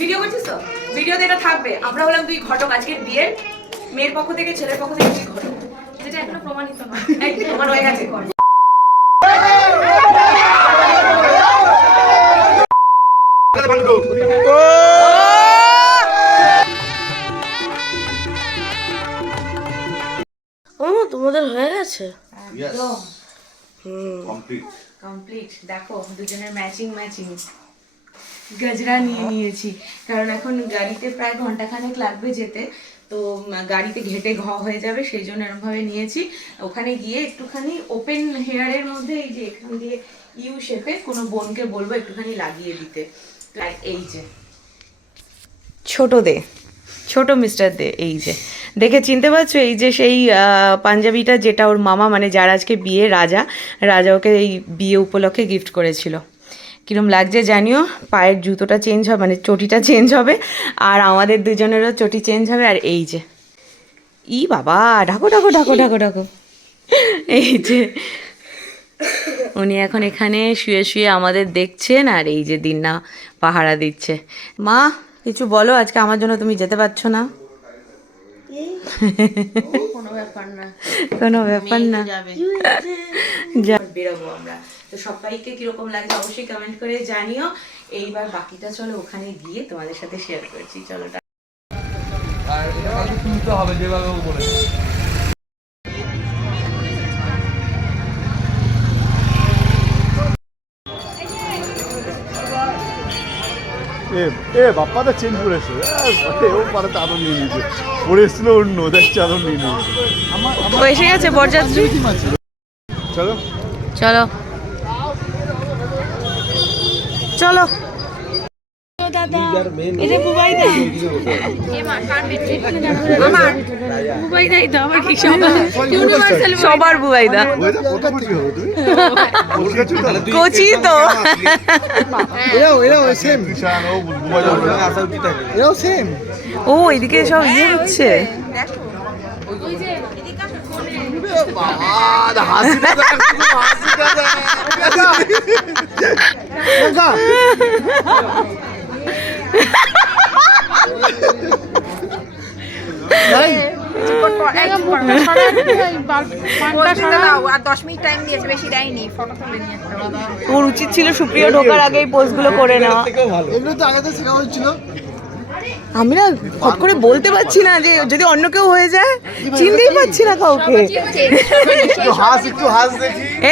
Video করছিস তো? ভিডিওতে এটা থাকবে। আমরা হলাম দুই ঘটক আজকের বিয়ের, মেয়ের পক্ষ থেকে ছেলের পক্ষ থেকে দুই ঘটক, যেটা এখনো প্রমাণিত নয়। এই প্রমাণ হয়ে গেছে। তোমাদের হয়ে গেছে? কমপ্লিট। দেখো দুজনের ম্যাচিং গজরা নিয়ে নিয়েছি, কারণ এখন গাড়িতে প্রায় ঘন্টাখানেক লাগবে যেতে, তো গাড়িতে ঘেটে হয়ে যাবে, সেই জন্য এরকমভাবে নিয়েছি। ওখানে গিয়ে একটুখানি ওপেন হেয়ারের মধ্যে এই যে এখান দিয়ে ইউ শেপে কোনো বোনকে বলবো একটুখানি লাগিয়ে দিতে। এই যে ছোট মিস্টার দে, এই যে দেখে চিনতে পারছো, এই যে সেই পাঞ্জাবিটা যেটা ওর মামা মানে যার আজকে বিয়ে রাজা ওকে এই বিয়ে উপলক্ষে গিফট করেছিল। কিরম লাগছে জানিও। পায়ের জুতোটা চেঞ্জ হবে, মানে চটিটা চেঞ্জ হবে, আর আমাদের দুজনেরও চটি চেঞ্জ হবে। আর এই যে বাবা, ঢাকো এই যে উনি এখন এখানে শুয়ে শুয়ে আমাদের দেখছেন, আর এই যে দিন্না পাহারা দিচ্ছে। মা কিছু বলো, আজকে আমার জন্য তুমি যেতে পারছো না। কোনো ব্যাপার না বেরোবো আমরা তো। সবাইকে কিরকম লাগছে অবশ্যই কমেন্ট করে জানিও। এইবার বাকিটা চলো ওখানে গিয়ে তোমাদের সাথে শেয়ার করছি। চলো বাপ্পা তো চেঞ্জ করেছে, ও পারে চাদর নিয়ে নিয়েছে, পরে এসেছিল অন্য দেখ চাদর নিয়ে নিয়েছে। ও এসে গেছে বরযাত্রী। চলো দাদা, এটা বুবাইদা। বুবাইদাই তো আমার কি সবার বুবাইদা, কোচি তো। ও এদিকে সব ইয়ে হচ্ছে। ওর উচিত ছিল সুপ্রিয়া ঢোকার আগে এই পোস্টগুলো করে নেওয়া। আমি না ফট করে বলতে পারছি না, যে যদি অন্য কেউ হয়ে যায় চিনতেই পারছি না কাউকে।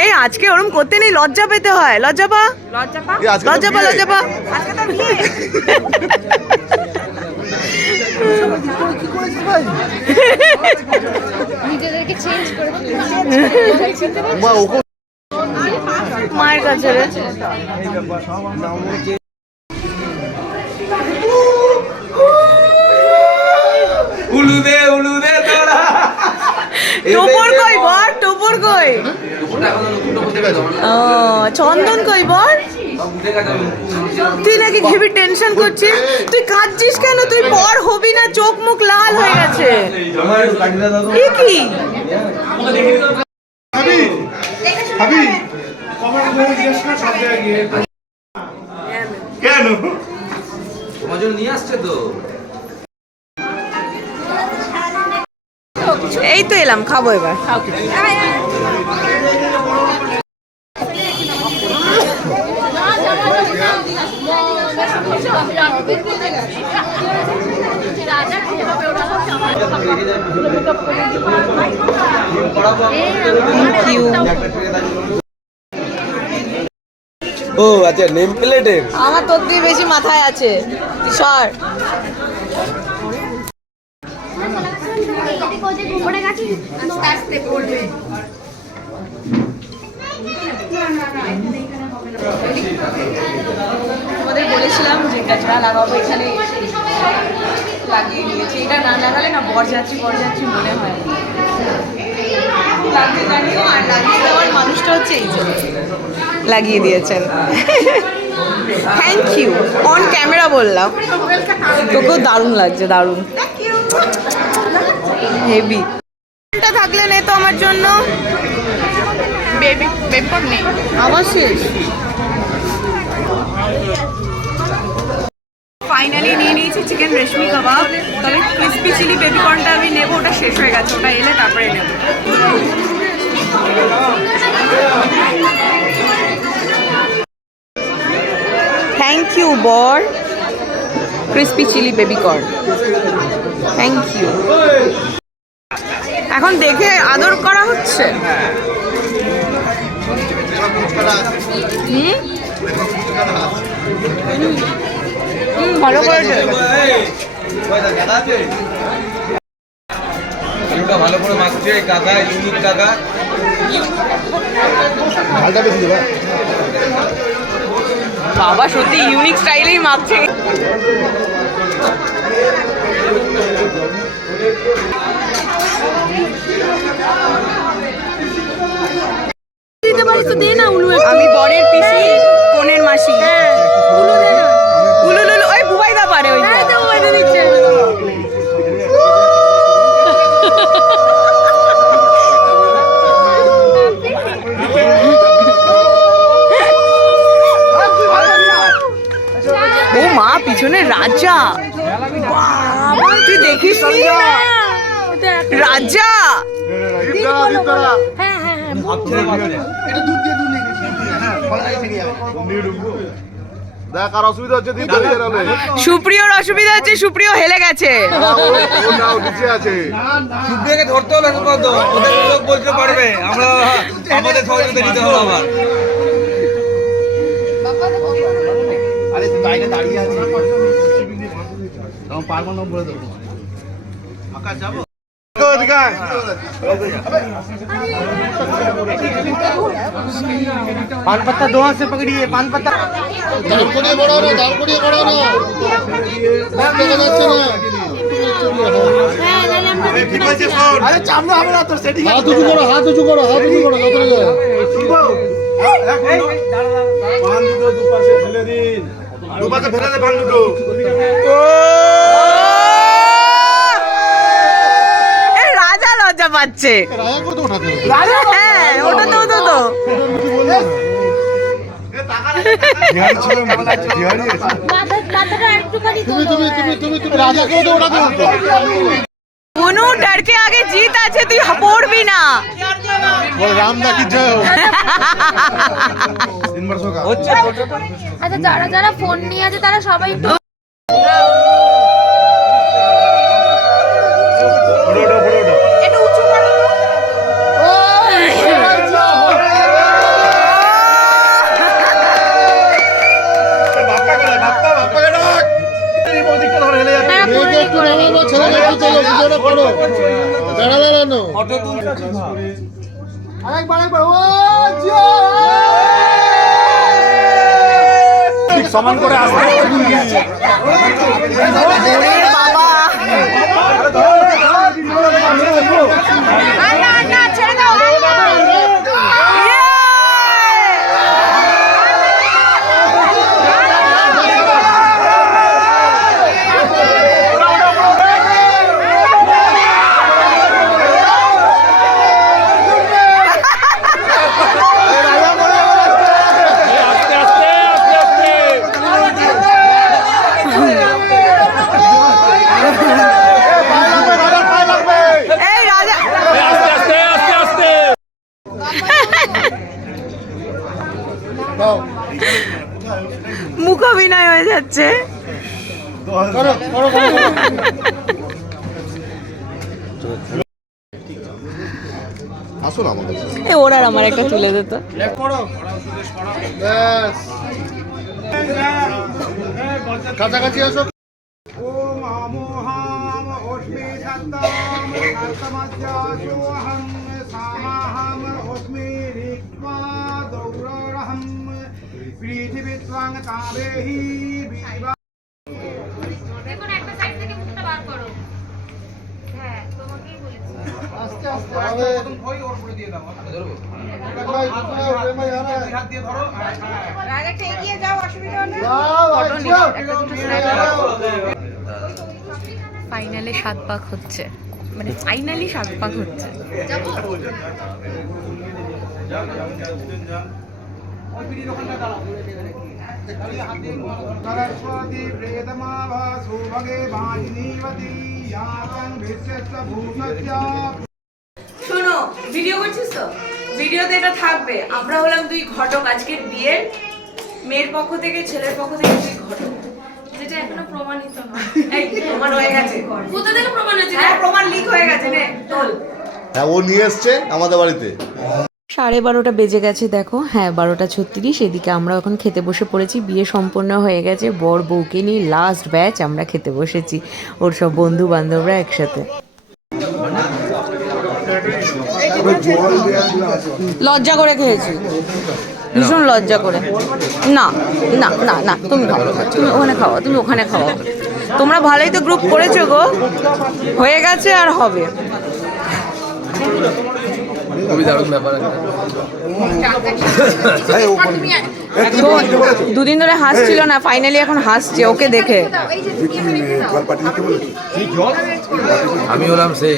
এই আজকে ওরম করতে নেই, লজ্জা পেতে হয়। লজ্জা পা। মায়ের কাছে টোপর কই চন্দন কই বল। তুই নাকি হেভি টেনশন করছিস, তুই কাঁদছিস কেন? তুই পর হবি না, চোখ মুখ লাল হয়ে গেছে। কি কেন তোমার জন্য নিয়ে আসছে তো। এই তো এলাম, খাবো এবার। ও আচ্ছা, নেম প্লেটে আমার তোর দিয়ে বেশি মাথায় আছে। সর তোমাদের বলেছিলাম যে গাছড়া লাগাবো, এখানে লাগিয়ে নিয়েছি। এটা না লাগালে না বরযাত্রী মনে হয়। জানিও, আর লাগিয়ে দেওয়ার মানুষটা হচ্ছে এই যে লাগিয়ে দিয়েছেন। থ্যাংক ইউ, অন ক্যামেরা বললাম। তোকেও দারুণ লাগছে, দারুণ হেভি। থাকলে নে তো আমার জন্য। বেবি পেপার নেই আমার শেষ। ফাইনালি নিয়েছি চিকেন রেশমি কাবাব, তবে ক্রিসপি চিলি বেবিকর্নটা আমি নেবো, ওটা শেষ হয়ে গেছে, ওটা এলে তারপরে নেব। থ্যাংক ইউ বর, crispy chilli baby corn, thank you. এখন দেখে আদর করা হচ্ছে। ভালো করেছে। আলুটা ভালো করে মাখছে কাকা, ইউনিক কাকা। বাবা সত্যি ইউনিক স্টাইলেই মাখছে। আমি বরের পিসি, কোনের মাসি। উলু লুলু, ওই বুবাইদা পারে ওই। ও মা, পিছনে রাজা, বাবা তুই দেখিস রাজা। সুপ্রিয়র অসুবিধা হচ্ছে, সুপ্রিয় হেলে গেছে। সুপ্রিয়াকে ধরতে হলে ওদের লোক বলতে পারবে, আমরা আমাদের সহযোগিতা নিতে হবে আবার। আরে তুই বাইরে দাঁড়িয়ে আছিস, পারবো না বলে দেবো। ফাঁকা যাবো पान पत्ता दो हाथ से पकड़िए, पान पत्ता दाल करिए बड़ा ना, दाल करिए बड़ा ना, দেখা যাচ্ছে না। আরে চামড়া হবে না তোর, সেটিং হাত উঁচু করো, হাত উঁচু করো, হাত উঁচু করো, যত লাগে পান দুটো দুপাশে ফেলে দিন, দুপাশে ফেলে দে পান দুটো। রাজা লজ্জা পাচ্ছে। হ্যাঁ ওটা তো কোনো डर के आगे जीत আছে, তুই পড়বি না। রামদা কি জয় হোক। আচ্ছা যারা যারা ফোন নিয়ে আছে তারা সবাই একটু সমান করে আসতে মুখ অভিনয় হয়ে যাচ্ছে। আসুন আমাদের ওর আর আমার একটা তুলে দিত। কাছাকাছি আসো। ফাইনালে 7 পাক হচ্ছে, মানে ফাইনালি 7 পাক হচ্ছে। सरस्वती प्रेतमावा सुभगे वाजिनीवती यातं विश्वस्य भूतस्य। শোনো, ভিডিও করছিস তো? ভিডিওতে এটা থাকবে। আমরা হলাম দুই ঘটক আজকের বিয়ের, মেয়ের পক্ষ থেকে ছেলের পক্ষ থেকে দুই ঘটক। যেটা এখনো প্রমাণিত নয়। এই প্রমাণ হয়ে গেছে। কোথা থেকে প্রমাণ হয়েছে? হ্যাঁ, প্রমাণ লিক হয়ে গেছে রে। তোল। হ্যাঁ, ও নিয়ে এসছে আমাদের বাড়িতে। 12:30 বেজে গেছে দেখো। হ্যাঁ, 12:36। এদিকে আমরা এখন খেতে বসে পড়েছি। বিয়ে সম্পূর্ণ হয়ে গেছে, বর বউকে নিয়ে লাস্ট ব্যাচ আমরা খেতে বসেছি, ওর সব বন্ধু বান্ধবরা একসাথে। লজ্জা করে খেয়েছি, ভীষণ লজ্জা করে। না না না না, তুমি খাও, তুমি ওখানে খাওয়া, তুমি ওখানে খাওয়া। তোমরা ভালোই তো গ্রুপ করেছো গো, হয়ে গেছে আর হবে। খুবই দারুণ ব্যাপার দুদিন ধরে হাসছিল না, ফাইনালি এখন হাসছে ওকে দেখে। আমি হলাম সেই